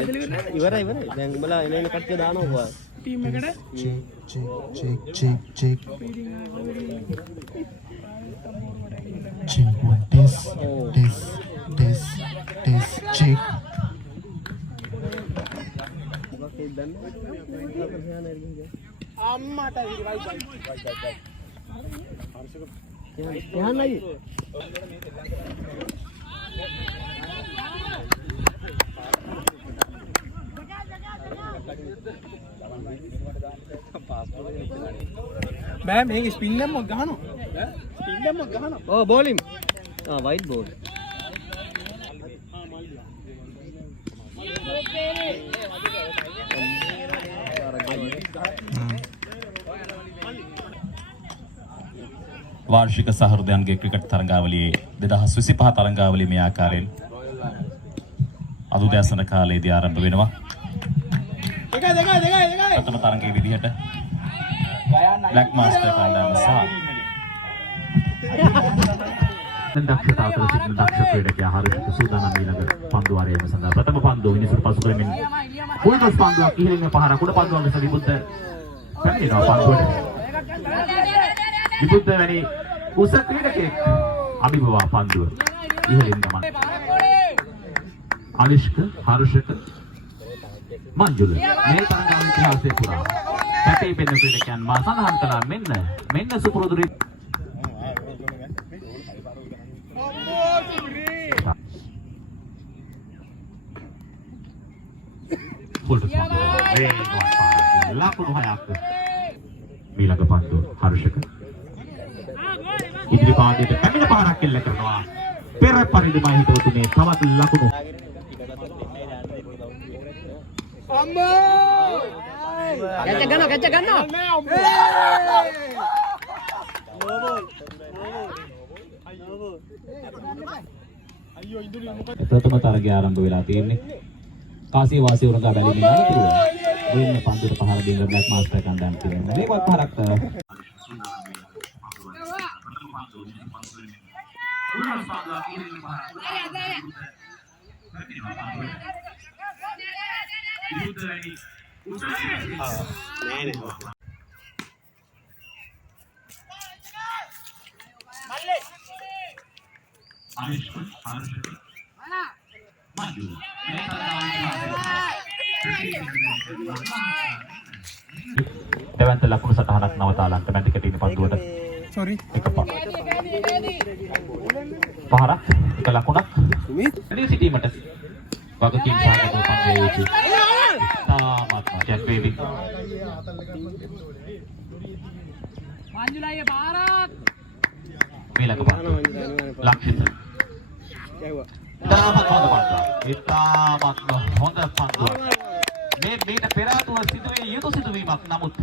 ඉවරයි. දැන් උඹලා එන කට්ටිය දානවා ටීම් එකට. check. Check one test check. අම්මට ඉරිවයි. මේක ස්පින් එකක් ගහනවා. Oh, bowling. White ball. වාර්ෂික සහෘදයන්ගේ ක්‍රිකට් තරඟාවලියේ 2025 තරඟාවලිය මේ ආකාරයෙන් අදුදැසන කාලයේදී ආරම්භ වෙනවා. ප්‍රථම තරඟයේ විදිහට බ්ලැක් මාස්ටර් කණ්ඩායම සහ දක්ෂතාව තුළ සිටින දක්ෂ ක්‍රීඩකයා හරියට සූදානම් ඊළඟ පන්දු වාරයේම සඳහා ප්‍රථම පන්දුව විනිසුරු පසු කරමින් ෆුල් ටොස් පන්දුවක් ඉහළින් පහරක් උඩ පන්දුවක් ලෙස විබුද්ධ පැමිණෙනවා පන්දුවට. විබුද්ධ වැනි උස ක්‍රීඩකයෙක් අභිභවා පන්දුව ඉහළින් ගමන්. අනිෂ්ක හර්ෂක මංජුල මේ තරගාව ඉතිහාසයේ පුරා පැටේ පෙන්න ක්‍රීඩකයන් මා සඳහන් කළා මෙන්න සුපුරුදු ලකුණු 6ක් ඊළඟ පන්දුව හර්ෂක ඉදිරි පාදයට පැමිණ පාරක් එල්ල කරනවා. පෙර පරිදිම හිතවතුනේ තවත් ලකුණු. කැච්ච ගන්නවා. ප්‍රථම තරගය ආරම්භ වෙලා තියෙන්නේ. කාසිය වාසිය උරගා බැලීමේ අනතුරුව දෙන්න පන්දුවට පහර දෙන්න බ්ලැක් මාස්ටර් කණ්ඩායම තියෙනවා. මේවත් පහරක් දෙවන්ත ලකුණු සටහනක් නවතාලන්ත මැදිකට ඉන්න පන්දුවට පහරක් එක ලකුණක් එළිය සිටීමට වගකීම් සහගතව පන්දුවේ යුතු තාමත් ජැක් වේවි මංජුලයි පාරක් මේලක පන්දුව ලක්ෂිත ඉතාමත් හොඳ පන්දුවක් මේ මීට පෙර ආතුව සිදුවේ යුතු සිදුවීමක් නමුත්